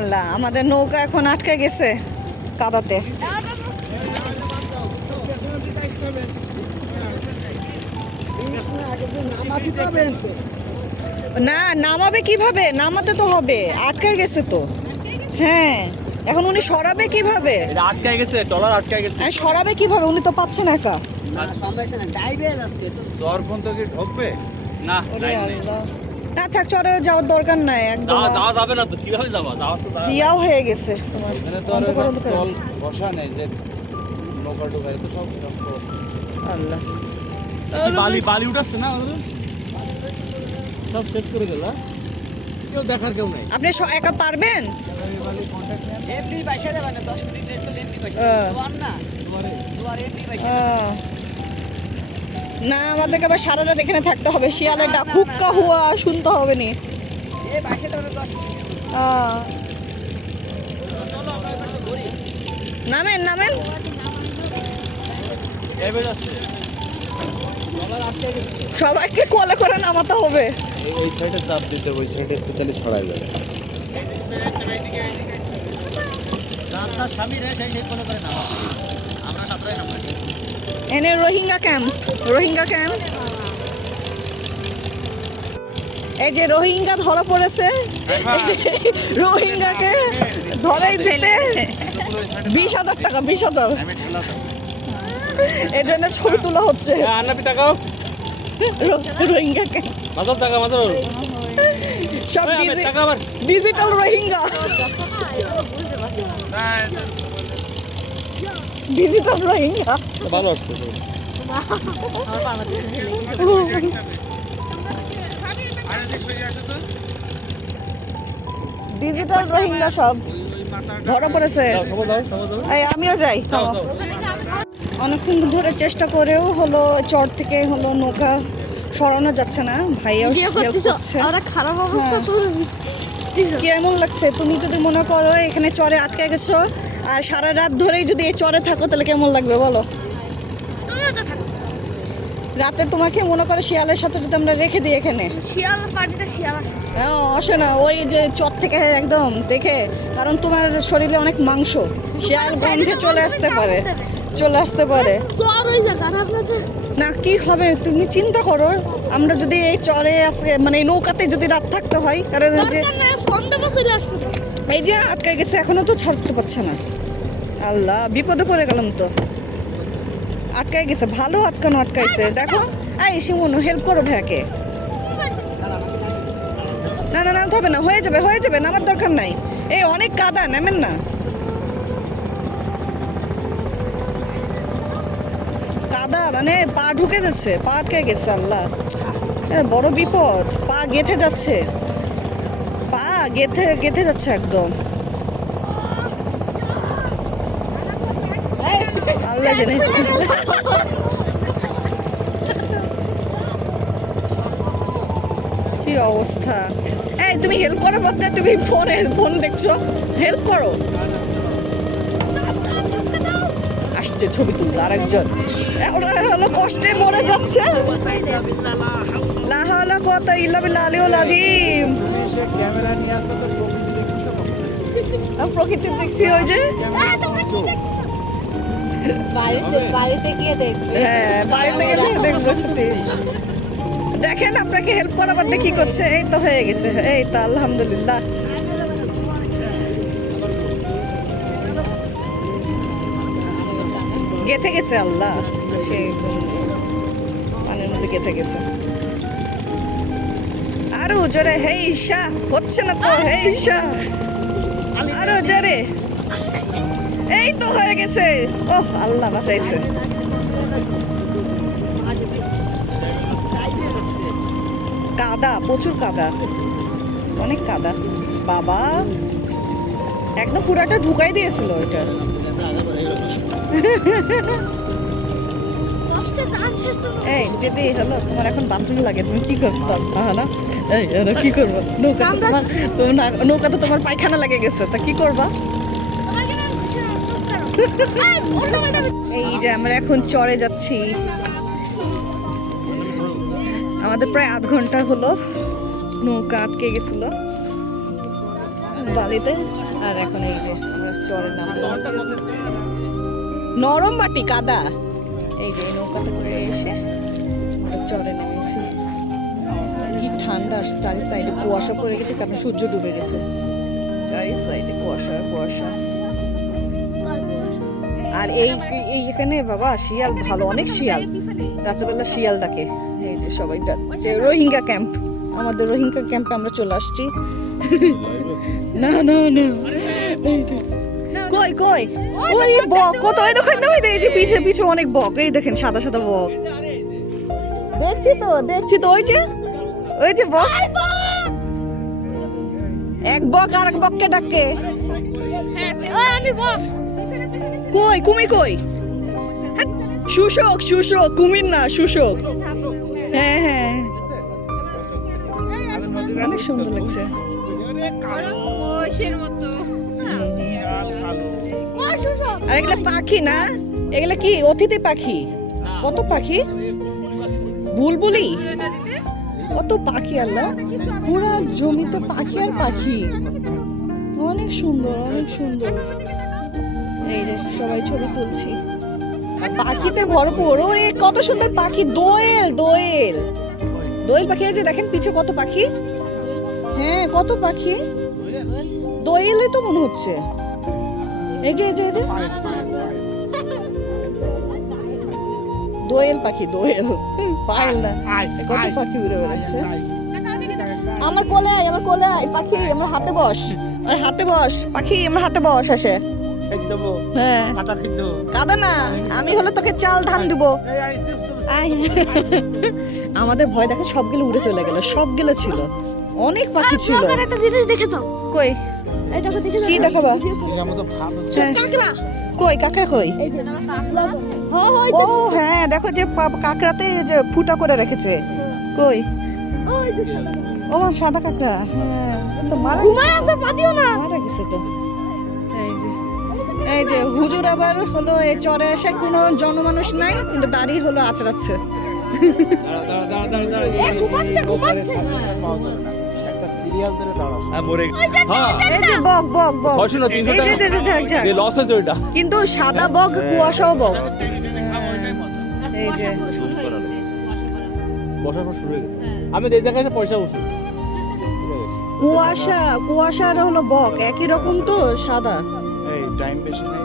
আল্লাহ, আমাদের নৌকা এখন আটকে গেছে কাদাতে। না, নামাবে কিভাবে? নামাতে তো হবে, আটকে গেছে তো। হ্যাঁ, এখন উনি সরাবে কিভাবে? আটকায় গেছে, টলার আটকায় গেছে। সরাবে কিভাবে? উনি তো পাচ্ছেন একা। ঢুকবে না, ওরে আল্লাহ। না থাক, চরে যাওয়ার দরকার নাই একদম। যাওয়া যাবে না তো, কিভাবে যাওয়া তো ইয়াও হয়ে গেছে তোমার। অন্ধকার অন্ধকার। বসা নেই যে নৌকা ঢুকাই তো সব আল্লাহ, বালি উঠাচ্ছে না, সব শেষ করে গেল। কেউ দেখার কেউ নাই। আপনি একা পারবেন? না, আমাদেরকে আবার সারা রাত এখানে থাকতে হবে, শিয়ালের ডাক হুক্কা হুয়া শুনতে হবে নি। নামেন নামেন। সবাইকে কোলে করে নামাতে হবে। ওই সাইডে চাপ দিতে, ওই সাইডে তাহলে ছড়াই যাবে। এনে রোহিঙ্গা ক্যাম্প, রোহিঙ্গা ক্যাম্প। এই যে রোহিঙ্গা ধরা পড়েছে, রোহিঙ্গাকে ধরাই দিতে 20,000 টাকা, 20,000। এই জন্য ছবি তোলা হচ্ছে রোহিঙ্গা ক্যাম্প। সব ডিজিটাল রোহিঙ্গা, ডিজিটাল রোহিঙ্গা। ভালো আছে। ডিজিটাল রোহিঙ্গা সব ধরা পড়েছে। এই আমিও যাই। অনেকক্ষণ ধরে চেষ্টা করেও হলো চর থেকে হলো নৌকা সরানো যাচ্ছে না। ভাইয়াও হেল্প করছে। খারাপ অবস্থা তোর। কেমন লাগছে? তুমি যদি মনে করো এখানে চরে আটকে গেছো আর সারা রাত ধরেই যদি এই চরে থাকো তাহলে কেমন লাগবে বলো? রাতে তোমাকে মনে করো শিয়ালের সাথে যদি আমরা রেখে দিই এখানে, শিয়াল পার্টিটা শিয়াল আসে। আসে না ওই যে চর থেকে একদম দেখে, কারণ তোমার শরীরে অনেক মাংস, শিয়াল গন্ধে চলে আসতে পারে, চলে আসতে পারে। চর ওই জায়গা আপনাদের না কি হবে তুমি চিন্তা করো, আমরা যদি এই চরে আসে মানে এই নৌকাতে যদি রাত থাকতে হয়, কারণ যে এই যে আটকে গেছে এখনো তো ছাড়তে পারছে না। আল্লাহ, বিপদে পড়ে গেলাম তো। আটকাই গেছে, ভালো আটকানো আটকাইছে। দেখো, এই শিমুন হেল্প করো ভাইয়াকে। না না নামতে হবে না, হয়ে যাবে হয়ে যাবে, নামার দরকার নাই। এই অনেক কাদা, নামেন না। কাদা মানে পা ঢুকে যাচ্ছে, পা আটকে গেছে। আল্লাহ, বড় বিপদ। পা গেঁথে যাচ্ছে, পা গেঁথে গেঁথে যাচ্ছে একদম। আল্লাহ জানে কি অবস্থা। এই তুমি হেল্প করো বলতে, তুমি ফোন দেখছো, হেল্প করো। আসছে ছবি তুলতে আরেকজন, ওরা হলো কষ্টে মরে যাচ্ছে। লা হাওলা কুওয়াতা ইল্লা বিল্লাহ আলিউল আযীম। ক্যামেরা নিয়ে আসো তো প্রকৃতি দেখছো কখন? প্রকৃতি দেখছি ওই যে বাড়িতে গিয়ে দেখবে। হ্যাঁ, বাড়িতে গেলে দেখবো সত্যি। দেখেন আপনাকে হেল্প করা বাদে কি করছে। এই তো হয়ে গেছে, এই তো আলহামদুলিল্লাহ। গেঁথে গেছে। আল্লাহ, সে পানির মধ্যে গেঁথে গেছে। আরো জোরে, হে ঈশা, হচ্ছে না তো, হে ঈশা, আরো জোরে। এই তো হয়ে গেছে। ওহ আল্লাহ বাঁচাইছে। কাদা, প্রচুর কাদা, অনেক কাদা। বাবা একদম পুরাটা ঢুকাই দিয়েছিল এটা। এই যদি হলো তোমার এখন বাথরুম লাগে, তুমি কি করবো? না এই কি করবো? নৌকা তো তোমার পায়খানা লেগে গেছে, তা কি করবা? এই যে আমরা এখন চরে যাচ্ছি। আমাদের প্রায় আধ ঘন্টা হলো নৌকা আটকে গেছিল। বালিতে। আর এখন এই যে আমরা চরের নাম নরম মাটি কাদা, এই যে নৌকাতে করে এসে আমরা চরে নেমেছি। কি ঠান্ডা, চারি সাইডে কুয়াশা পড়ে গেছে, কারণ সূর্য ডুবে গেছে, চারি সাইডে কুয়াশা কুয়াশা। আর এই এখানে বাবা শিয়াল ভালো, অনেক শিয়াল, রাত্রেবেলা শিয়াল ডাকে। এই যে সবাই যাচ্ছে রোহিঙ্গা ক্যাম্প, আমাদের রোহিঙ্গা ক্যাম্পে আমরা চলে আসছি। না না না, কই কই ওই বক কত, এই দেখেন না, ওই যে পিছে পিছে অনেক বক, এই দেখেন সাদা সাদা বক, দেখছি তো ওই যে বক, এক বক আর এক বককে ডাকে। আমি বক। কই কুমির কই? হ্যাঁ, শুশোক শুশোক, কুমির না শুশোক। হ্যাঁ হ্যাঁ, অনেক সুন্দর লাগছে। আর এগুলা পাখি না, এগুলা কি অতিথি পাখি? কত পাখি, বুলবুলি, কত পাখি, আল্লাহ পুরা জমিতে পাখি আর পাখি, অনেক সুন্দর অনেক সুন্দর। এই যে সবাই ছবি তুলছি, আর পাখিতে ভরপুর। ওরে কত সুন্দর পাখি, দোয়েল দোয়েল দোয়েল পাখি। এই যে দেখেন পিছে কত পাখি, হ্যাঁ কত পাখি, দোয়েলই তো মনে হচ্ছে। এই যে দোয়েল পাখি, দোয়েল পায়েল না, কত পাখি উড়ে বেড়াচ্ছে। আমার কোলে আয়, আমার কোলে আয় পাখি, আমার হাতে বস, আর হাতে বস পাখি, আমার হাতে বস আসে। হ্যাঁ কাদা না, আমি হলে তোকে চাল ধান দিব। আয়। আমাদের ভয় দেখে সবগুলো উড়ে চলে গেল, সবগুলো ছিল, অনেক পাখি ছিল। একটা জিনিস দেখেছো? কই এটাকে দেখেছো? কি দেখাবা? হ্যাঁ। কাঁকড়া কই কাকা কই? এই যে কাঁকড়া। ও হ্যাঁ, দেখো যে কাকড়াতে যে ফুটা করে রেখেছে। কই? ওই যে ও মা, সাদা কাকড়া। হ্যাঁ, ও তো মারা ঘুমায় আছে, পাদিও না। মারা গেছে তো। এই যে হুজুর আবার হলো এই চরে এসে কোনো জনমানুষ নাই, কিন্তু দাড়ি হলো আচড়াচ্ছে। ঘুমাচ্ছে। একটা সিরিয়াল ধরে দাঁড়াও। হ্যাঁ মরে হ্যাঁ এই যে বক বক বক, কয়শো না 300 এই যে, টাকা যাক। যে লস হয়েছে ওইটা। কিন্তু সাদা বক, কুয়াশাও বক। এই যে বসার পর শুরু হয়ে গেছে। আমি এই জায়গায় এসে পয়সা বসি। কুয়াশার হলো বক, একই রকম তো সাদা। এই টাইম বেশি নেই।